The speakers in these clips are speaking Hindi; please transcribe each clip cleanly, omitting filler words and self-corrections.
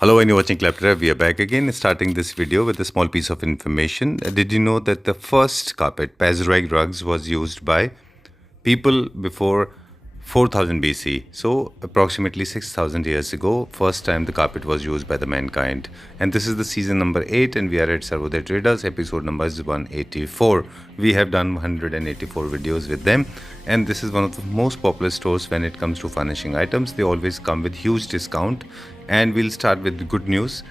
Hello, and you're watching Claptrap. We are back again, starting this video with a small piece of information. Did you know that the first carpet, Pazurag rugs, was used by people before 4000 BC? So, approximately 6000 years ago, first time the carpet was used by the mankind. And this is the season number 8, and we are at Sarvodaya Traders. Episode number is 184. We have done 184 videos with them, and this is one of the most popular stores when it comes to furnishing items. They always come with huge discount. And we'll start with the good news.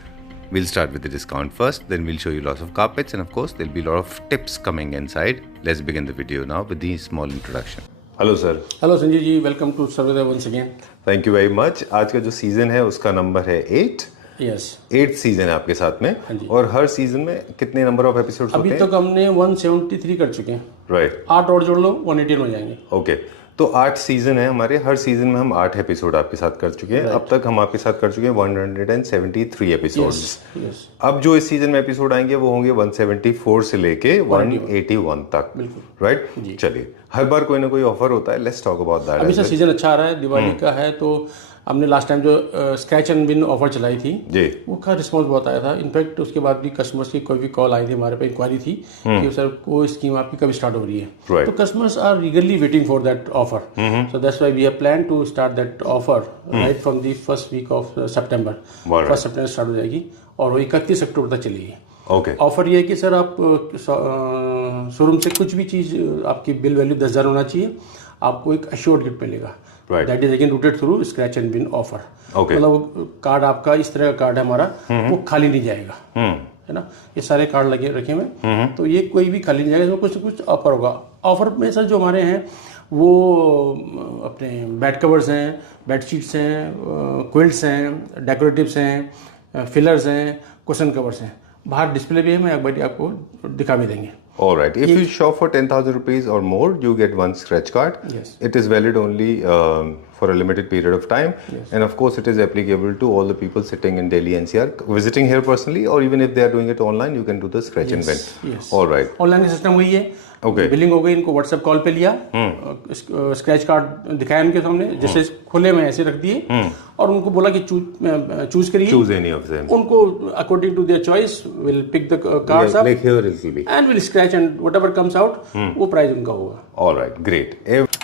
We'll start with the discount first, then we'll show you lots of carpets, and of course there'll be a lot of tips coming inside. Let's begin the video now with the small introduction. Hello sir. Hello Sanjeev ji, welcome to Sarvodaya once again. Thank you very much. आज का जो सीजन है उसका नंबर है 8। यस, 8th सीजन है आपके साथ में। हाँ जी। और हर सीजन में कितने नंबर ऑफ एपिसोड्स होते हैं? अभी तक हमने 173 कर चुके हैं। राइट। 8 और जोड़ लो 118 हो जाएंगे। ओके, तो 8 सीजन है हमारे। हर सीजन में हम 8 एपिसोड आपके साथ कर चुके हैं। अब तक हम आपके साथ कर चुके हैं 173 एपिसोड्स। यस। अब जो इस सीजन में एपिसोड आएंगे वो होंगे 174 से लेके 181 तक। राइट। चलिए, हर बार कोई ना कोई ऑफर होता है। Let's talk about that. अभी सर सीजन अच्छा आ रहा है, दिवाली का है, तो हमने लास्ट टाइम जो स्क्रैच एंड विन ऑफर चलाई थी जी, वो का रिस्पांस बहुत आया था। इनफैक्ट उसके बाद भी कस्टमर्स की कोई भी कॉल आई थी, हमारे पे इंक्वायरी थी कि सर वो स्कीम आपकी कब स्टार्ट हो रही है। तो customers are eagerly waiting for that offer, so that's why we have plan to start that offer right from the first week of September. 1 सितंबर स्टार्ट हो जाएगी और वो 31 अक्टूबर तक चलेगी। ओके। ऑफर ये है कि सर आप शोरूम से कुछ भी चीज़ आपकी बिल वैल्यू 10,000 होना चाहिए, आपको एक अश्योर्ड गिफ्ट मिलेगा। That is again rooted through scratch and win offer. मतलब कार्ड आपका इस तरह का कार्ड है हमारा, वो खाली नहीं जाएगा, है ना। ये सारे कार्ड लगे रखे हुए, तो ये कोई भी खाली नहीं जाएगा, इसमें कुछ कुछ ऑफर होगा। ऑफर में सर जो हमारे हैं वो अपने बेड कवर्स हैं, बेड शीट्स हैं, क्विल्ट्स हैं, डेकोरेटिव्स हैं, फिलर्स हैं, कुशन कवर्स हैं। बाहर डिस्प्ले भी है, मैं एक बार आपको दिखा भी देंगे। All right. If you shop for 10,000 rupees or more, you get one scratch card. Yes. It is valid only for a limited period of time. Yes. And of course, it is applicable to all the people sitting in Delhi NCR, visiting here personally, or even if they are doing it online, you can do the scratch and win. Yes. All right. Online system हुई है। Okay. बिलिंग हो गई, इनको व्हाट्सएप कॉल पे लिया, स्क्रैच कार्ड दिखाया उनके सामने, जैसे खुले में ऐसे रख दिए और उनको बोला कि चूज करिए। Choose any of them. उनको according to their choice will pick the cards up, Like here it will be. And will scratch and whatever comes out वो प्राइस उनका होगा। All right, great.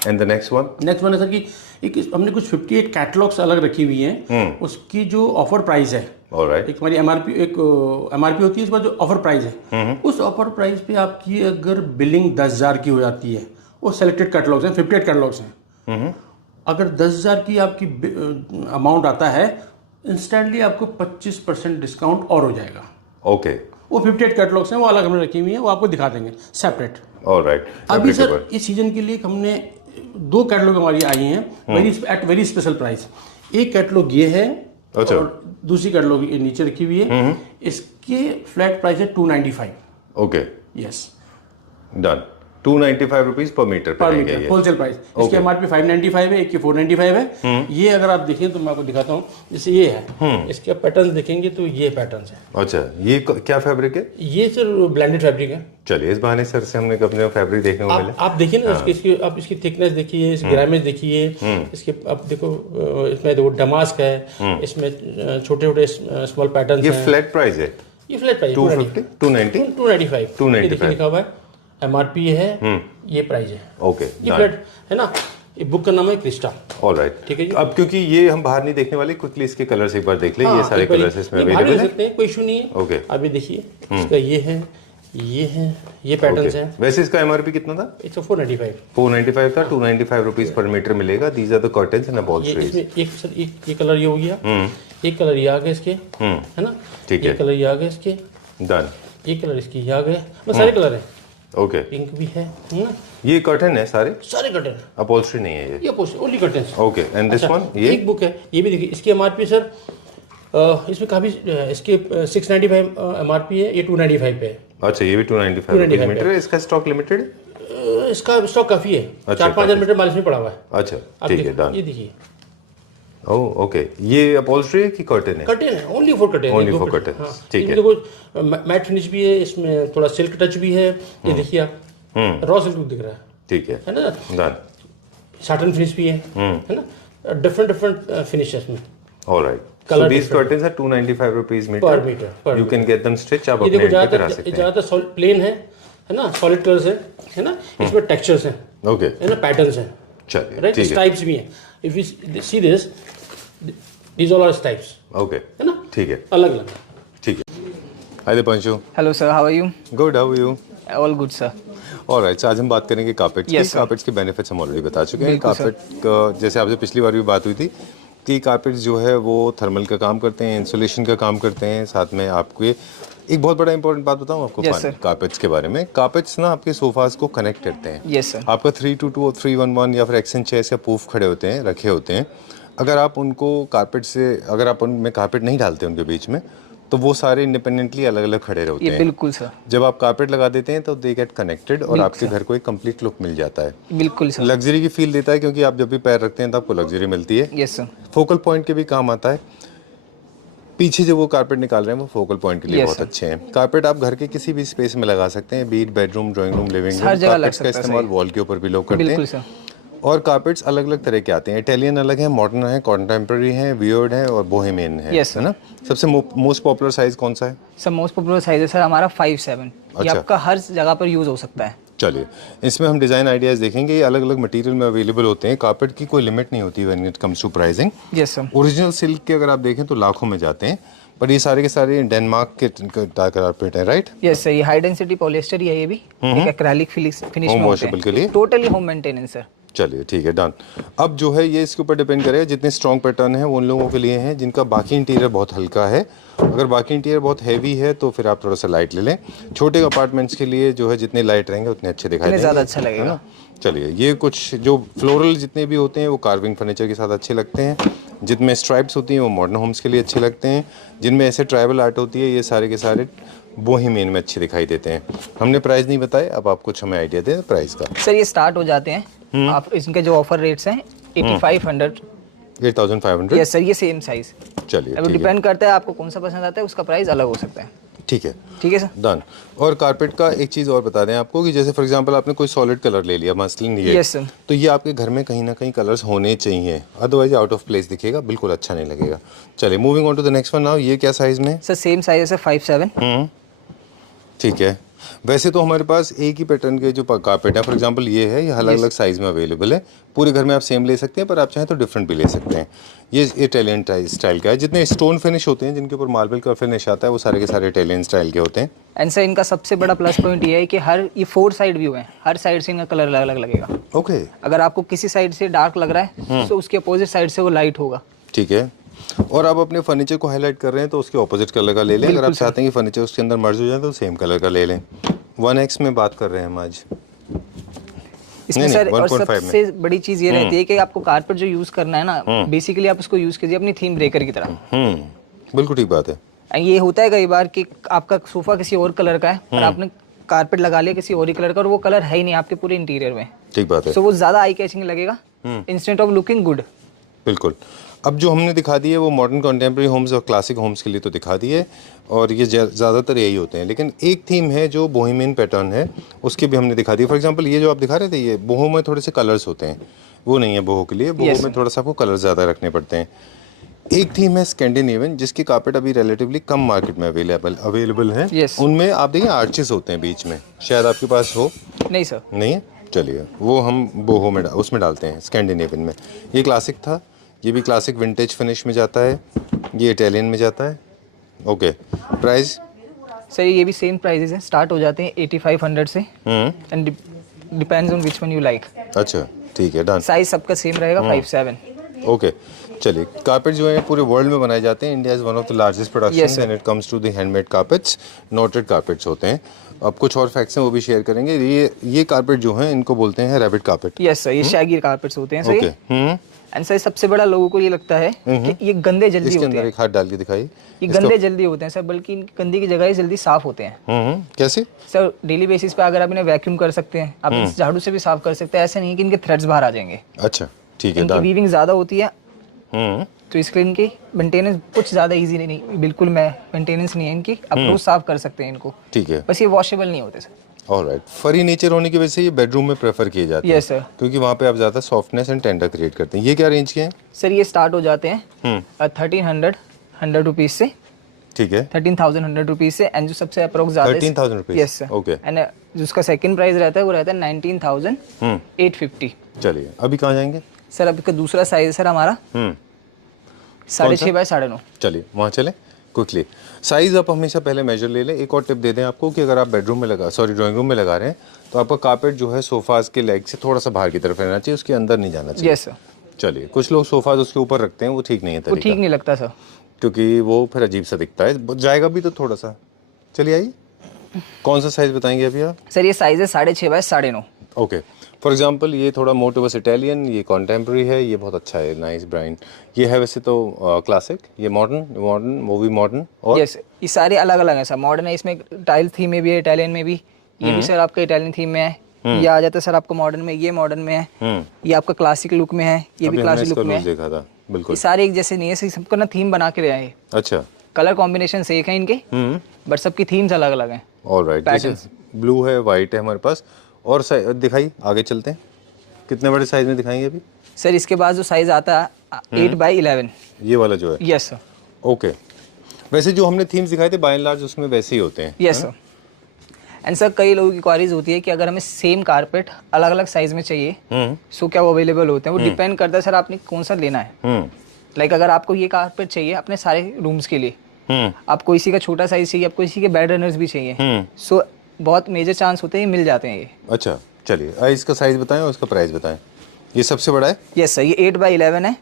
And the next one? Next one है सर कि एक हमने कुछ 58 कैटलॉग्स अलग रखी हुई हैं, उसकी जो ऑफर प्राइस है, All right. एक हमारी एमआरपी होती है, इस बार जो ऑफर प्राइस है उस ऑफर प्राइस पे आपकी अगर बिलिंग 10,000 की हो जाती है, वो सेलेक्टेड कैटलॉग्स हैं, 58 कैटलॉग्स हैं, अगर 10,000 की आपकी अमाउंट आता है, इंस्टेंटली आपको 25% डिस्काउंट और हो जाएगा। Okay. वो 58 कैटलॉग्स हैं, वो अलग हमने रखी हुई है, वो आपको दिखा देंगे सेपरेट। All right. अभी सर इस सीजन के लिए हमने 2 कैटलॉग हमारी आई हैं एट वेरी स्पेशल प्राइस। एक कैटलॉग ये है, अच्छा, और दूसरी कैटलॉग नीचे रखी हुई है, इसके फ्लैट प्राइस है 295। Okay. Yes, Done. 295 rupees per meter पर मीटर होलसेल प्राइस। इसकी एमआरपी 595 है, एक की 495 है। ये अगर आप देखें तो मैं आपको दिखाता हूँ, जैसे ये है, इसके पैटर्न देखेंगे तो ये पैटर्न है। अच्छा, ये क्या फैब्रिक है? ये सर ब्लेंडेड फैब्रिक है। चलिए, इस बहाने सर से हमने अपने फैब्रिक देखने को मिला। आप देखिए ना, इसकी आप इसकी थिकनेस देखिए, इसकी ग्रामेज देखिए, इसके आप देखो, इसमें देखो डमास्क है, इसमें छोटे छोटे स्मॉल पैटर्न। ये फ्लैट प्राइस है? ये फ्लैट प्राइस 250, 290, 295 लिखा हुआ है। एमआरपी है, ये प्राइस है। ओके, ये फ्लैट है ना। ये बुक का नाम है क्रिस्टा। ऑलराइट, ठीक है जी। अब क्योंकि ये हम बाहर नहीं देखने वाले, क्विकली इसके कलर्स एक बार देख ले। ये सारे कलर्स इसमें अवेलेबल हैं, कोई इशू नहीं है। ओके, अभी देखिए इसका ये है, ये पैटर्न्स हैं। वैसे इसका एमआरपी कितना था? इसका 495 था। 295 रुपीज पर मीटर मिलेगा। These are the curtains and upholsteries. एक सर ये कलर ये हो गया, एक कलर ये आ गया इसके, है ना। ठीक है, कलर ये आ गया इसके, डन। एक कलर इसकी ये आ गया, बस सारे कलर हैं। ओके, पिंक भी है ना। ये कर्टन है सारे कर्टन, अपहोल्स्ट्री नहीं है ये only curtain. Okay, and this one, ये एक बुक है, ये भी देखिए। इसकी एमआरपी सर इसमें काफी, इसके 695 एमआरपी है, ये 295 पे है। अच्छा, ये भी 295 मीटर है। इसका स्टॉक लिमिटेड? इसका स्टॉक काफी है, 4-5 मीटर माल इसमें पड़ा हुआ है। अच्छा, ठीक है, डन। ये देखिए, ओह ओके, ये अपहोल्स्ट्री है कि कर्टन है? कर्टन है, only for curtain. Only for curtain, ठीक है। देखो मैट फिनिश भी है, इसमें थोड़ा सिल्क टच भी है। ये देखिए आप, रॉ सिल्क दिख रहा है, ठीक है ना। डन। साटन फिनिश भी है ना। डिफरेंट फिनिश है इसमें। Alright, Color So these different. curtains are 295 rupees meter. Per meter, per You can get them stitch. आप ये अपने देखो end पे करा सकते हैं. ज़्यादातर प्लेन है ना, सॉलिड कलर्स है ना, इसमें टेक्सचर्स हैं, ओके, है ना, पैटर्न्स हैं, चलिए राइट, ठीक है. स्ट्राइप्स भी हैं. If you see this, these all are stripes, okay, है ना, ठीक है, अलग अलग. ठीक है. Hi Deepanshu. Hello sir, how are you? Good, how are you? All good sir. Alright, आज हम बात करेंगे कार्पेट Yes, की. sir. कार्पेट्स के बेनिफिट्स हम ऑलरेडी बता चुके हैं. बिल्कुल, sir. कार्पेट का जैसे आपसे पिछली बार भी बात हुई थी कि कार्पेट्स जो है वो थर्मल का काम करते हैं, इंसुलेशन का काम करते हैं. साथ में आपको एक बहुत बड़ा इंपॉर्टेंट बात बताऊं आपको Yes, sir. कार्पेट्स के बारे में. कार्पेट्स ना आपके सोफाज को कनेक्ट करते हैं. Yes sir. आपका 322 और 311 या फिर एक्शन चेयर्स या पूफ खड़े होते हैं, रखे होते हैं. अगर आप उनको कार्पेट से, अगर आप उनमें कार्पेट नहीं डालते उनके बीच में, तो वो सारे इंडिपेंडेंटली अलग अलग खड़े होते ये हैं. बिल्कुल सर. जब आप कार्पेट लगा देते हैं तो दे गेट कनेक्टेड और आपके घर को एक कंप्लीट लुक मिल जाता है. बिल्कुल सर. लग्जरी की फील देता है क्योंकि आप जब भी पैर रखते हैं तो आपको लग्जरी मिलती है. Yes sir. फोकल पॉइंट के भी काम आता है. पीछे जो वो कारपेट निकाल रहे हैं वो फोकल पॉइंट के लिए Yes, बहुत sir. अच्छे हैं. कारपेट आप घर के किसी भी स्पेस में लगा सकते हैं, बीट बेडरूम, ड्राइंग रूम, लिविंग हर रूम. जगह लग कारपेट्स का सकता है, इस्तेमाल सही. वॉल के ऊपर भी लोग करते बिल्कुल हैं. सर. और कारपेट्स अलग अलग तरह के आते हैं. इटालियन अलग है, मॉडर्न है, कॉन्टेम्प्रेरी है, वियर्ड है और बोहेमियन है. Yes, sir. है ना. सबसे मोस्ट पॉपुलर साइज कौन सा है? सर मोस्ट पॉपुलर साइज है सर हमारा 5'7". ये अच्छा. आपका हर जगह पर यूज हो सकता है. चलिए, इसमें हम डिज़ाइन आइडियाज़ देखेंगे. ये अलग अलग मटेरियल में अवेलेबल होते हैं. कार्पेट की कोई लिमिट नहीं होती when it comes to pricing. Yes sir. Original silk के अगर आप देखें तो लाखों में जाते हैं, पर ये सारे के सारे डेनमार्क के कारपेट हैं, राइट? Yes sir, ये हाई डेंसिटी पॉलिएस्टर ही है. ये भी एक एक्रेलिक फिनिश में होम होते वॉशेबल के लिए. हैं. Totally home maintenance sir. चलिए ठीक है, डन. अब जो है ये इसके ऊपर डिपेंड करेगा. जितने स्ट्रॉन्ग पैटर्न है वो उन लोगों के लिए हैं जिनका बाकी इंटीरियर बहुत हल्का है. अगर बाकी इंटीरियर बहुत हैवी है तो फिर आप थोड़ा सा लाइट ले लें. छोटे अपार्टमेंट्स के लिए जो है जितने लाइट रहेंगे उतने अच्छे दिखाई उतने देंगे. ज़्यादा अच्छा लगेगा. है ना? चलिए, ये कुछ जो फ्लोरल जितने भी होते हैं वो कार्विंग फर्नीचर के साथ अच्छे लगते हैं. जिनमें स्ट्राइप्स होती हैं वो मॉडर्न होम्स के लिए अच्छे लगते हैं. जिनमें ऐसे ट्राइबल आर्ट होती है ये सारे के सारे बोहेमियन में अच्छे दिखाई देते हैं. हमने प्राइस नहीं बताए, अब आप कुछ हमें आइडिया दें प्राइस का. सर ये स्टार्ट हो जाते हैं. आप इनके जो ऑफर रेट्स हैं 8500. 8500. यस सर, ये सेम साइज. चलिए अब ठीक है, डिपेंड करता है आपको कौन सा पसंद आता है, उसका प्राइस अलग हो सकता है. ठीक है, ठीक है सर. डन. और कारपेट का एक चीज़ और बता दें आपको कि जैसे फॉर एग्जांपल आपने कोई सॉलिड कलर ले लिया, मसलिन ये, Yes, sir. तो ये आपके घर में कहीं ना कहीं कलर्स होने चाहिए, अदरवाइज आउट ऑफ प्लेस दिखेगा, बिल्कुल अच्छा नहीं लगेगा. चलिए, moving on to the next one now. ये क्या साइज में? सर सेम साइज है 5'7". ठीक है. वैसे तो हमारे पास एक ही पैटर्न के जो कारपेट है, फॉर एग्जांपल ये है, ये अलग अलग साइज में अवेलेबल है. पूरे घर में आप सेम ले सकते हैं, पर आप चाहें तो डिफरेंट भी ले सकते हैं. ये इटालियन स्टाइल का है. जितने स्टोन फिनिश होते हैं, जिनके ऊपर मार्बल का फिनिश आता है, वो सारे के सारे इटालियन स्टाइल के होते हैं. एंड सर इनका सबसे बड़ा प्लस पॉइंट ये है कि ये 4 साइड व्यू है. हर साइड से इनका कलर अलग अलग लगेगा. ओके, अगर आपको किसी साइड से डार्क लग रहा है तो उसके अपोजिट साइड से वो लाइट होगा. ठीक है. और आप अपने फर्नीचर को हाईलाइट कर रहे हैं तो उसके ऑपोजिट कलर का ले लें. अगर आप चाहते हैं कि फर्नीचर उसके अंदर मर्ज हो जाए तो सेम कलर का ले लें. 1x में बात कर रहे हैं हम आज. इसमें नहीं, सर और 1.5 में. सबसे बड़ी चीज ये रहती है कि आपको कारपेट जो यूज करना है ना, बेसिकली आप उसको यूज कीजिए अपनी थीम ब्रेकर की तरह. बिल्कुल ठीक बात है. ये होता है कई बार कि आपका सोफा किसी और कलर का है और आपने कारपेट लगा लिया किसी और ही कलर का और वो कलर है ही नहीं आपके पूरे इंटीरियर में. ठीक बात है. सो वो ज्यादा आई कैचिंग लगेगा इंस्टेंट ऑफ लुकिंग गुड. बिल्कुल. अब जो हमने दिखा दी है वो मॉडर्न कंटेम्प्रेरी होम्स और क्लासिक होम्स के लिए तो दिखा दी है, और ये ज़्यादातर यही होते हैं. लेकिन एक थीम है जो बोहेमियन पैटर्न है, उसके भी हमने दिखा दी. फॉर एग्जांपल ये जो आप दिखा रहे थे, ये बोहो में थोड़े से कलर्स होते हैं, वो नहीं है बोहो के लिए. बोहो Yes, में थोड़ा सा आपको कलर ज़्यादा रखने पड़ते हैं. एक थीम है स्कैंडिनेवियन, जिसकी कार्पेट अभी रिलेटिवली कम मार्केट में अवेलेबल है. Yes. उनमें आप देखिए आर्चेस होते हैं बीच में, शायद आपके पास हो. नहीं सर. नहीं है. चलिए, वो हम बोहो में उसमें डालते हैं, स्कैंडिनेवियन में. ये क्लासिक था, ये भी क्लासिक विंटेज फिनिश में जाता है, ये इटालियन में जाता है. Okay, price? सर ये भी सेम प्राइजेस हैं, स्टार्ट हो जाते हैं 8500 से and depends on which one you like. अच्छा ठीक है, डन. साइज सबका सेम रहेगा 5'7". ओके. चलिए, कारपेट जो है पूरे वर्ल्ड में बनाए जाते हैं. India is one of the largest production Yes, sir. When it comes to the handmade carpets. Knotted carpets होते हैं. अब कुछ और फैक्ट्स हैं वो भी शेयर करेंगे. ये कारपेट जो है इनको बोलते हैं रैबिट कारपेट. यस सर, ये शैगी कारपेट्स होते हैं सर. ओके. एंड सर सबसे बड़ा लोगों को ये लगता है कि ये गंदे जल्दी इसके होते अंदर हैं. एक हाथ डाल के दिखाइए. ये गंदे जल्दी होते हैं सर, बल्कि इनकी गंदी की जगह ही जल्दी साफ होते हैं. कैसे? सर डेली बेसिस पे अगर आप इन्हें वैक्यूम कर सकते हैं, आप इस झाड़ू से भी साफ कर सकते हैं. ऐसे नहीं कि इनके थ्रेड्स बाहर आ जाएंगे. अच्छा ठीक है, इनकी डन. वीविंग ज़्यादा होती है तो इसके लिए इनकी मेंटेनेंस कुछ ज़्यादा इजी नहीं, बिल्कुल मेंटेनेंस नहीं है इनकी. आप रोज साफ कर सकते हैं इनको. ठीक है. बस ये वॉशेबल नहीं होते सर. ऑलराइट. फरी नेचर होने की वजह से ये बेडरूम में प्रेफर किए जाते हैं. Yes sir. क्योंकि वहाँ पे आप ज़्यादा सॉफ्टनेस एंड टेंडर क्रिएट करते हैं. ये क्या रेंज के हैं? सर ये स्टार्ट हो जाते हैं 1300 100 रुपीज से, ठीक है, 13,100 रुपीज से। एंड जो सबसे अप्रोक्स ज्यादा 13,000 rupees, yes sir. Okay. And जो उसका सेकंड प्राइस रहता है वो रहता है 19,850। चलिए अभी कहाँ जाएंगे सर अभी का दूसरा साइज सर हमारा 6.5 बाय 9.5। चलिए वहाँ चले क्विकली। साइज़ आप हमेशा पहले मेजर ले लें। एक और टिप दे दें आपको कि अगर आप बेडरूम में ड्राइंग रूम में लगा रहे हैं तो आपका कारपेट जो है सोफाज के लेग से थोड़ा सा बाहर की तरफ रहना चाहिए, उसके अंदर नहीं जाना चाहिए। Yes sir. चलिए, कुछ लोग सोफाज उसके ऊपर रखते हैं, वो ठीक नहीं है वो तरीका, ठीक नहीं लगता सर, क्योंकि वो फिर अजीब सा दिखता है, जाएगा भी तो थोड़ा सा। चलिए आइए, कौन सा साइज़ बताएंगे अभी आप? सर ये साइज है 6.5 बाय 9.5। ओके, फॉर एग्जांपल ये थोड़ा मोटे बस इटालियन, ये कॉन्टेम्प्रेरी है, ये बहुत अच्छा है, नाइस ब्राइन। ये है वैसे तो क्लासिक, ये मॉडर्न मूवी मॉडर्न। और यस ये सारे अलग अलग हैं सर। मॉडर्न है, इसमें टाइल थीम में भी है, इटालियन में भी। ये भी सर आपका इटालियन थीम में है। ये आ जाता है सर आपको मॉडर्न में, ये मॉडर्न में है। ये आपका क्लासिक लुक में है, ये भी क्लासिक लुक में है। देखा था बिल्कुल। ये सारे एक जैसे नहीं है, सबको ना थीम बना के ले आए। अच्छा, कलर कॉम्बिनेशन से एक है इनके, बट सबकी थीम्स अलग अलग हैं। ऑलराइट, जैसे ब्लू है, वाइट है हमारे पास। और दिखाई, आगे चलते हैं। कितने बड़े साइज में दिखाएंगे अभी? सर इसके बाद जो साइज आता है 8 बाय 11, ये वाला जो है। Yes sir. ओके, वैसे जो हमने थीम्स दिखाए थे बाय एंड लार्ज उसमें वैसे ही होते हैं। Yes sir. एंड सर कई लोगों की क्वारीज होती है कि अगर हमें सेम कारपेट अलग अलग साइज में चाहिए सो क्या वो अवेलेबल होते हैं? वो डिपेंड करता है सर आपने कौन सा लेना है। लाइक अगर आपको ये कारपेट चाहिए अपने सारे रूम्स के लिए, आपको इसी का छोटा साइज चाहिए, आपको इसी के बेड रनर्स भी चाहिए, सो बहुत मेजर चांस होते हैं ये मिल जाते हैं ये। अच्छा, चलिए इसका साइज बताएं और इसका प्राइस बताएं। ये सबसे बड़ा है? यस सर, ये 8 बाय 11 है।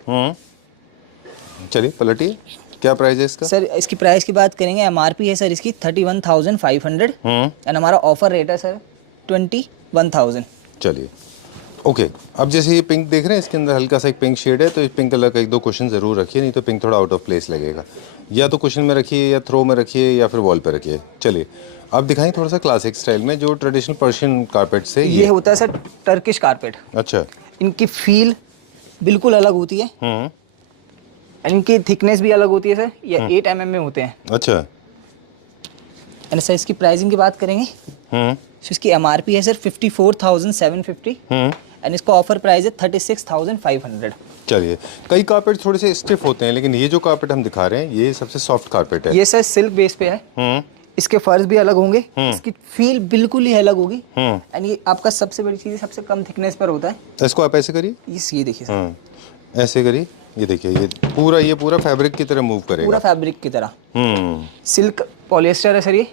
चलिए पलटिए, क्या प्राइस है इसका? सर इसकी प्राइस की बात करेंगे, एमआरपी है सर इसकी 31,500 एंड हमारा ऑफर रेट है सर 21,000। चलिए ओके, अब जैसे ये पिंक देख रहे हैं, इसके अंदर हल्का सा एक पिंक शेड है, तो इस पिंक कलर का 1-2 क्वेश्चन ज़रूर रखिए, नहीं तो पिंक थोड़ा आउट ऑफ प्लेस लगेगा। या तो क्वेश्चन में रखिए, या थ्रो में रखिए, या फिर वॉल पे रखिए। चलिए अब दिखाएं थोड़ा सा क्लासिक स्टाइल में, जो ट्रेडिशनल पर्शियन कारपेट से ये होता है सर टर्किश कारपेट। अच्छा, इनकी फील बिल्कुल अलग होती है एंड इनकी थिकनेस भी अलग होती है सर। ये 8 mm में होते हैं। अच्छा, एंड सर इसकी प्राइसिंग की बात करेंगे तो इसकी एमआरपी है सर 54,750 एंड इसका ऑफर प्राइस है 36,500। चलिए, कई कारपेट थोड़े से स्टिफ होते हैं, लेकिन ये जो कारपेट हम दिखा रहे हैं ये सबसे सॉफ्ट कारपेट है। ये सर सिल्क बेस पे है। इसके फर्श भी अलग होंगे, इसकी फील बिल्कुल ही अलग होगी एंड ये आपका सबसे बड़ी चीज सबसे कम थिकनेस पर होता है। इसको आप ऐसे करिए, ये देखिए सर, ऐसे करिए, ये देखिए, ये पूरा फैब्रिक की तरह मूव करेगा, पूरा फैब्रिक की तरह। सिल्क पॉलिएस्टर है सर ये।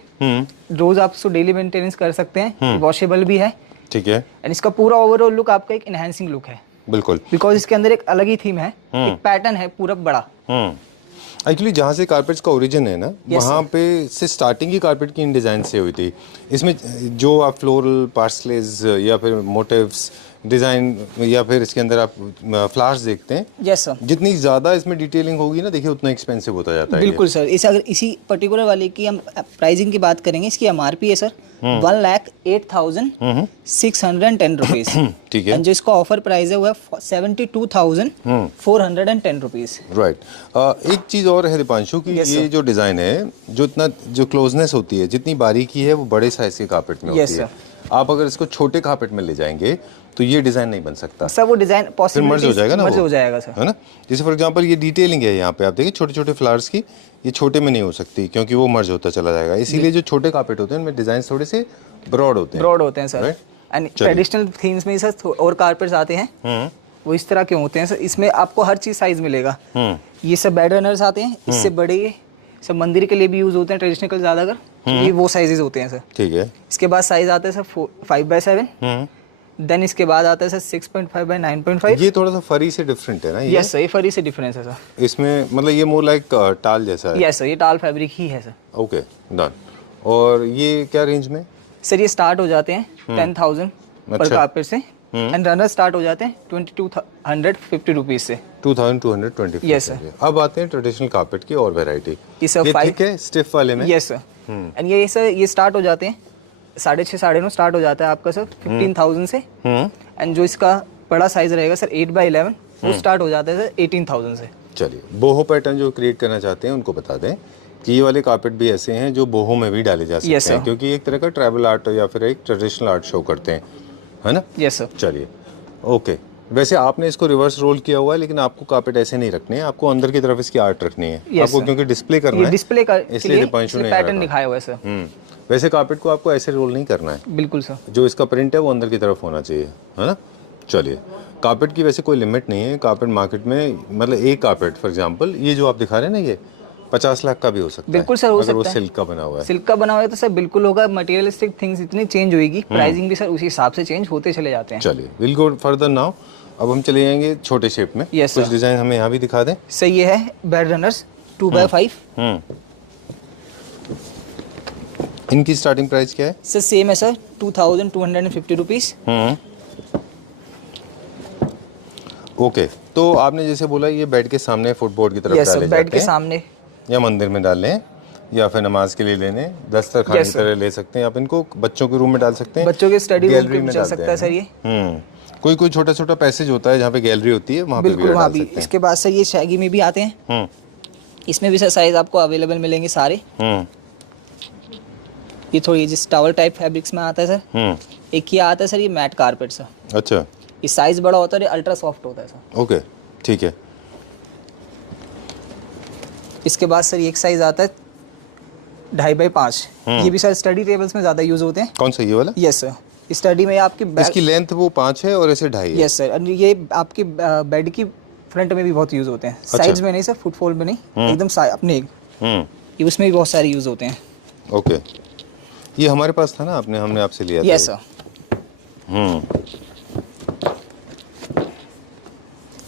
रोज आप इसको डेली मेंटेनेंस कर सकते हैं, वॉशेबल भी है, ठीक है। एंड इसका पूरा ओवरऑल लुक आपका एक एनहांसिंग लुक है बिल्कुल, बिकॉज इसके अंदर एक अलग ही थीम है, एक पैटर्न है पूरा बड़ा। एक्चुअली जहाँ से कारपेट्स का ओरिजिन है ना, वहाँ पे से स्टार्टिंग ही कारपेट की इन डिज़ाइन से हुई थी। इसमें जो आप फ्लोरल पार्सलेज या फिर मोटिव्स डिज़ाइन या फिर इसके अंदर आप फ्लावर्स देखते हैं, यस सर, जितनी ज़्यादा इसमें डिटेलिंग होगी ना, देखिए उतना एक्सपेंसिव होता जाता है। बिल्कुल सर। अगर इसी पर्टिकुलर वाले की हम प्राइसिंग की बात करेंगे, इसकी एमआरपी है सर 1,08,610 रुपीज, ठीक है। एंड जो इसका ऑफर प्राइस है वो है 72,410 रुपीज। राइट। एक चीज़ और है दीपांशु की, ये जो डिज़ाइन है, जो क्लोजनेस होती है, जितनी बारीकी है वो बड़े साइज के कारपेट में होती है। आप अगर इसको छोटे कारपेट में ले जाएंगे तो ये डिज़ाइन नहीं बन सकता सर, वो डिज़ाइन पॉसिबल मर्ज हो जाएगा ना, मर्ज हो जाएगा सर, है ना। जैसे फॉर एग्जांपल ये डिटेलिंग है यहाँ पे, आप देखिए छोटे छोटे फ्लावर्स की, ये छोटे में नहीं हो सकती क्योंकि वो मर्ज होता चला जाएगा। इसीलिए जो छोटे कारपेट होते हैं उनमें डिज़ाइन थोड़े से ब्रॉड होते हैं सर। एंड ट्रेडिशनल थीम्स में सर और कारपेट्स आते हैं, वो इस तरह के होते हैं सर। इसमें आपको हर चीज़ साइज मिलेगा। ये सब बेड रनर्स आते हैं, इससे बड़े सब मंदिर के लिए भी यूज होते हैं, ट्रेडिशनल ज़्यादा कर, ये वो साइजेस होते हैं सर, ठीक है। इसके बाद साइज आता है सर 5/7, देन इसके बाद आता है सर 6.5 बाय 9.5। ये थोड़ा सा फरी से डिफरेंट है ना? यस सर, ये फरी से डिफरेंस है सर। इसमें मतलब ये मोर लाइक टाल जैसा है? यस सर, ये टाल फैब्रिक ही है सर। Okay, done. और ये क्या रेंज में? सर ये स्टार्ट हो जाते हैं 10,000 पर कारपेट से, एंड रनर स्टार्ट हो जाते हैं 2250 रुपीज से। 2220। Yes sir. अब आते हैं ट्रेडिशनल कारपेट की और वैरायटी। ये सब ठीक है, स्टिफ वाले में। Yes sir. एंड ये सर ये स्टार्ट हो जाते हैं 6.5 9.5 स्टार्ट हो जाता है आपका सर 15,000 से, एंड जो इसका बड़ा साइज रहेगा सर 8/11, वो स्टार्ट हो जाता है सर 18,000 से। चलिए, बोहो पैटर्न जो क्रिएट करना चाहते हैं उनको बता दें कि ये वाले कारपेट भी ऐसे हैं जो बोहो में भी डाले जा सकते हैं, क्योंकि एक तरह का ट्राइबल आर्ट या फिर एक ट्रेडिशनल आर्ट शो करते हैं, है ना? Yes sir. चलिए ओके, वैसे आपने इसको रिवर्स रोल किया हुआ है, लेकिन आपको कार्पेट ऐसे नहीं रखने हैं, आपको अंदर की तरफ इसकी आर्ट रखनी है। Yes, आपको sir. क्योंकि डिस्प्ले करना ये है, डिस्प्ले का इसलिए दीपांशु ने पैटर्न दिखाया हुआ है सर। वैसे कार्पेट को आपको ऐसे रोल नहीं करना है, बिल्कुल सर। जो इसका प्रिंट है वो अंदर की तरफ होना चाहिए, है ना। चलिए, कार्पेट की वैसे कोई लिमिट नहीं है। कार्पेट मार्केट में मतलब एक कार्पेट फॉर एग्जांपल ये जो आप दिखा रहे हैं ना, ये 50 लाख का भी हो सकता है। बिल्कुल सर, हो अगर वो सकता है। सिल्क का बना हुआ है। सिल्क का बना हुआ है तो सर बिल्कुल होगा। मटेरियलिस्टिक थिंग्स इतनी चेंज होएगी, प्राइसिंग भी सर उसी हिसाब से चेंज होते चले जाते हैं। चलिए, विल गो फर्दर नाउ। अब हम चले जाएंगे छोटे शेप में। Yes, कुछ sir. डिजाइन हमें यहाँ भी दिखा दें। सर ये है बेड रनर्स 2x5। इनकी स्टार्टिंग प्राइस क्या है? सर सेम है सर, 2250 रुपीज़। ओके, तो आपने जैसे बोला ये बेड के सामने फुटबोर्ड की तरफ यस डाले सर, जाते बेड के हैं, सामने या मंदिर में डाल लें, या फिर नमाज के लिए लेने, दस्तरखान Yes, की sir. तरह ले सकते हैं। आप इनको बच्चों के रूम में डाल सकते हैं, बच्चों के स्टडी रूम गैलरी में में चल डालते सकता है सर ये। कोई कोई छोटा छोटा पैसेज होता है जहाँ पे गैलरी होती है, वहाँ पे भी बिल्कुल वहाँ डाल भी। सकते हैं। इसके बाद सर ये शैगी में भी आते हैं। इसमें भी सर साइज आपको अवेलेबल मिलेंगे सारे। ये थोड़ी जिस टावल टाइप फैब्रिक्स में आता है सर। एक ये आता है सर, ये मैट कारपेट सर। अच्छा, ये साइज बड़ा होता है, ये अल्ट्रा सॉफ्ट होता है सर। ओके, ठीक है। इसके बाद सर ये एक साइज आता है 2.5x5। ये भी सर स्टडी टेबल्स में ज़्यादा यूज होते हैं। कौन सा, ये वाला? यस सर, स्टडी में आपकी इसकी लेंथ वो 5 है और ऐसे 2.5 है। यस सर, और ये आपके बेड की फ्रंट में भी बहुत यूज होते हैं। साइड्स में नहीं सर, फुटफोल्ड में नहीं, एकदम अपने ये उसमें भी बहुत सारे यूज होते हैं। ओके, ये हमारे पास था ना, हमने आपसे लिया था। Yes sir.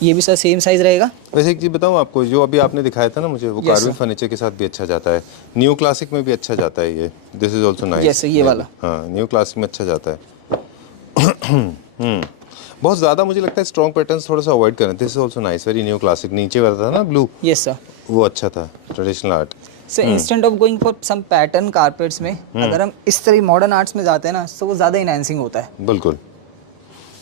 ये भी सर सेम साइज रहेगा। वैसे एक चीज़ बताऊँ आपको, जो अभी आपने दिखाया था ना मुझे, वो Yes, कार्विंग sir. फर्नीचर के साथ भी अच्छा जाता है, न्यू क्लासिक में भी अच्छा जाता है ये। This is also nice. Yes, sir, ये वाला। हाँ, न्यू क्लासिक में अच्छा जाता है। बहुत ज़्यादा मुझे लगता है स्ट्रॉन्ग पैटर्न्स थोड़ा सा अवॉइड करें। This is also nice, very new classic. नीचे वाला था ना ब्लू, यस सर। वो अच्छा था, traditional art. Sir instant of going for some pattern carpets में अगर हम इस तरह मॉडर्न आर्ट्स में जाते हैं ना, तो वो ज़्यादा इनहेंसिंग होता है। बिल्कुल,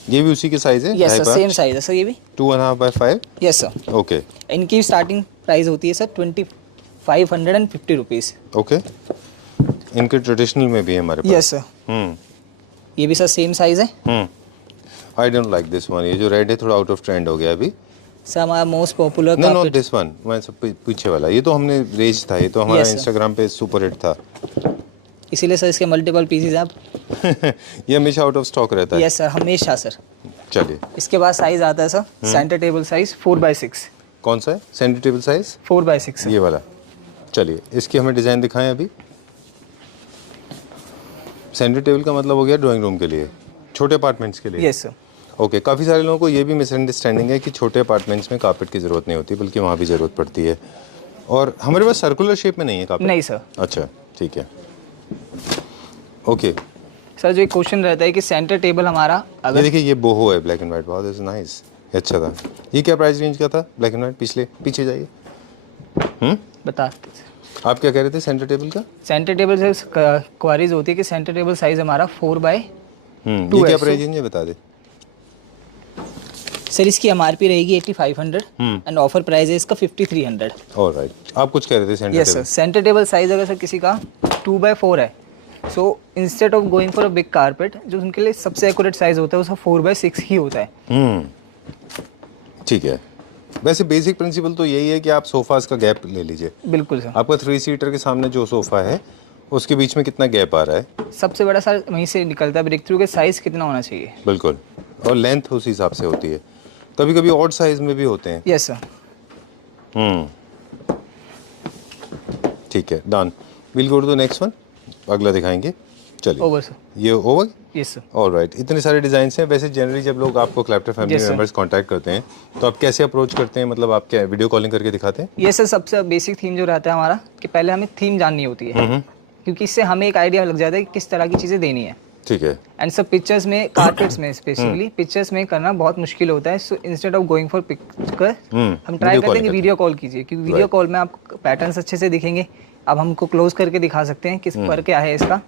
ये भी उसी के साइज है। यस सर, सेम साइज है सर ये भी। 2.5x5। Yes sir. ओके इनकी स्टार्टिंग प्राइस होती है सर 2550 रुपीज़। ओके, इनके ट्रेडिशनल में भी है हमारे पास। Yes sir. ये भी सर सेम साइज है। I don't like this one. ये जो रेड है थोड़ा आउट ऑफ ट्रेंड हो गया अभी। सर हमारा most popular no not this one, मैं सब पीछे वाला, ये तो हमने रेज था, ये तो हमारा Yes, sir. इंस्टाग्राम पे सुपर हिट था। इसीलिए सर इसके मल्टीपल पीसेज हैं। ये हमेशा आउट ऑफ स्टॉक रहता है। यस सर, हमेशा सर। चलिए, इसके बाद साइज आता है sir centre table size 4x6। कौन सा है सेंटर टेबल साइज? 4x6 ये वाला। चलिए, इसकी हमें डिज़ाइन दिखाएं अभी। सेंटर टेबल का मतलब हो गया ड्राइंग रूम के लिए, छोटे अपार्टमेंट्स के लिए। Yes sir. ओके, काफ़ी सारे लोगों को ये भी मिसअंडरस्टैंडिंग है कि छोटे अपार्टमेंट्स में कार्पेट की ज़रूरत नहीं होती, बल्कि वहाँ भी ज़रूरत पड़ती है। और हमारे पास सर्कुलर शेप में नहीं है कार्पेट। नहीं सर। अच्छा, ठीक है। ओके, सर जो एक क्वेश्चन रहता है कि सेंटर टेबल हमारा ये अगर देखिए, ये बोहो है ब्लैक एंड वाइट, बहुत इज नाइस, अच्छा था। ये क्या प्राइस रेंज का था ब्लैक एंड वाइट? पीछे जाइए। बताते हैं। आप क्या कह रहे थे सेंटर टेबल का? सेंटर टेबल से क्वारीज होती है कि सेंटर टेबल साइज हमारा 4x2 ये क्या है। प्राइस रेंज है बता दे। सर इसकी एमआरपी रहेगी 8500 एंड ऑफर प्राइस है इसका 5300। ऑलराइट, आप कुछ कह रहे थे centre yes sir, table? Centre table size अगर सर किसी का 2x4 है, so instead of going for a big carpet, जो उनके लिए सबसे एक्यूरेट साइज होता है उसका 4x6 ही होता है। ठीक है। वैसे बेसिक प्रिंसिपल तो यही है कि आप सोफास का गैप ले लीजिए। बिल्कुल सर। आपका 3 सीटर के सामने जो सोफा है उसके बीच में कितना गैप आ रहा है? सबसे बड़ा सर वहीं से निकलता है ब्रेक थ्रू के साइज कितना होना चाहिए। बिल्कुल, और लेंथ उस हिसाब से होती है। कभी कभी ऑड साइज में भी होते हैं। Yes sir. ठीक है, done. Will go to the next one, अगला दिखाएंगे। चलिए, ओवर सर। ये ओवर। Yes sir. ऑलराइट, इतने सारे डिजाइन हैं। वैसे जनरली जब लोग आपको क्लैप्टर family Yes, sir. Members contact करते हैं तो आप कैसे अप्रोच करते हैं? मतलब आप क्या वीडियो कॉलिंग करके दिखाते हैं? ये सर सबसे बेसिक थीम जो रहता है हमारा कि पहले हमें थीम जाननी होती है, क्योंकि इससे हमें एक आइडिया लग जाता है कि किस तरह की चीज़ें देनी है। ठीक है। एंड सब पिक्चर्स में, कारपेट्स में स्पेशली पिक्चर्स में करना बहुत मुश्किल होता है। So instead of going for picture हम ट्राई करते हैं कि वीडियो कॉल कीजिए, क्योंकि वीडियो कॉल में आपको पैटर्न्स अच्छे से दिखेंगे। अब हमको क्लोज करके दिखा सकते हैं किस पर क्या है इसका।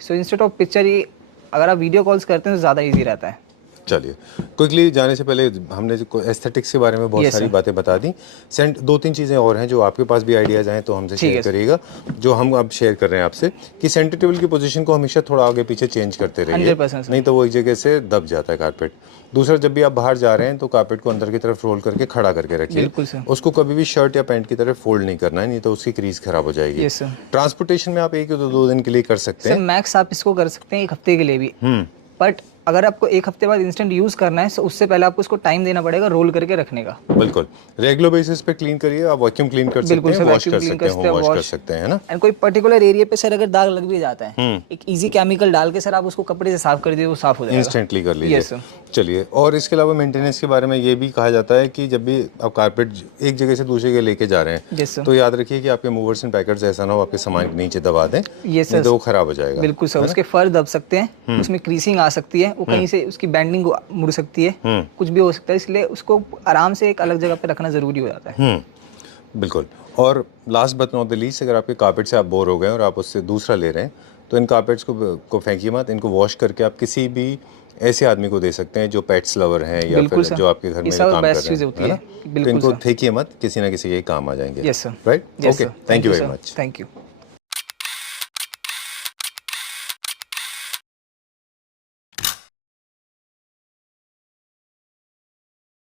सो इंस्टेड ऑफ पिक्चर, ये अगर आप वीडियो कॉल्स करते हैं तो ज़्यादा ईजी रहता है। चलिए, क्विकली जाने से पहले हमने जो एस्थेटिक्स के बारे में बहुत Yes, सारी sir. बातें बता दी। सेंट 2-3 चीज़ें और हैं जो आपके पास भी आइडियाज़ हैं तो हमसे ठीक शेयर है, sir. करिएगा, जो हम अब शेयर कर रहे हैं आपसे, कि सेंटर टेबल की पोजीशन को हमेशा थोड़ा आगे पीछे चेंज करते रहिए, 100% sir. नहीं तो वो एक जगह से दब जाता है कारपेट। दूसरा, जब भी आप बाहर जा रहे हैं तो कारपेट को अंदर की तरफ रोल करके खड़ा करके रखिए। बिल्कुल सर। उसको कभी भी शर्ट या पैंट की तरफ फोल्ड नहीं करना है, नहीं तो उसकी क्रीज खराब हो जाएगी। Yes, sir. ट्रांसपोर्टेशन में आप 1 या 2 दिन के लिए कर सकते सर हैं। मैक्स आप इसको कर सकते हैं 1 हफ्ते के लिए भी, बट अगर आपको 1 हफ्ते बाद इंस्टेंट यूज़ करना है तो उससे पहले आपको उसको टाइम देना पड़ेगा रोल करके रखने का। बिल्कुल, रेगुलर बेसिस पे क्लीन करिए, आप वैक्यूम क्लीन कर सकते बिल्कुल हैं, सर, वॉश वैक्यूम कर क्लीन सकते हैं, कर सकते हैं, वॉश कर वॉश सकते हैं, है ना। एंड कोई पर्टिकुलर एरिया पे सर अगर दाग लग भी जाता है, एक इजी केमिकल डाल के सर आप उसको कपड़े से साफ कर दिए, वो साफ हो जाएगा इंस्टेंटली कर लीजिए। Yes, sir. चलिए, और इसके अलावा मेंटेनेंस के बारे में ये भी कहा जाता है कि जब भी आप कारपेट एक जगह से दूसरी जगह लेके जा रहे हैं, Yes, sir. तो याद रखिए कि आपके मूवर्स एंड पैकर्स ऐसा ना हो आपके सामान के नीचे दबा दें, Yes, sir. नहीं तो वो खराब हो जाएगा। बिल्कुल सर, उसके फर दब सकते हैं, उसमें क्रीसिंग आ सकती है, वो कहीं से उसकी बैंडिंग मुड़ सकती है, कुछ भी हो सकता है, इसलिए उसको आराम से एक अलग जगह पे रखना ज़रूरी हो जाता है। बिल्कुल। और last but not the least, अगर आपके कारपेट से आप बोर हो गए और आप उससे दूसरा ले रहे हैं, तो इन कारपेट्स को फेंकिए मत, इनको वॉश करके आप किसी भी ऐसे आदमी को दे सकते हैं जो पेट्स लवर हैं या बिल्कुल फिर सर, जो आपके घर में ये सब काम कर बेस्ट रहे हैं, चीज़ होती है ना? है। तो बिल्कुल इनको सर। फेंकिए मत, किसी ना किसी के काम आ जाएंगे। Yes sir, right? Okay, thank you very much. Thank you.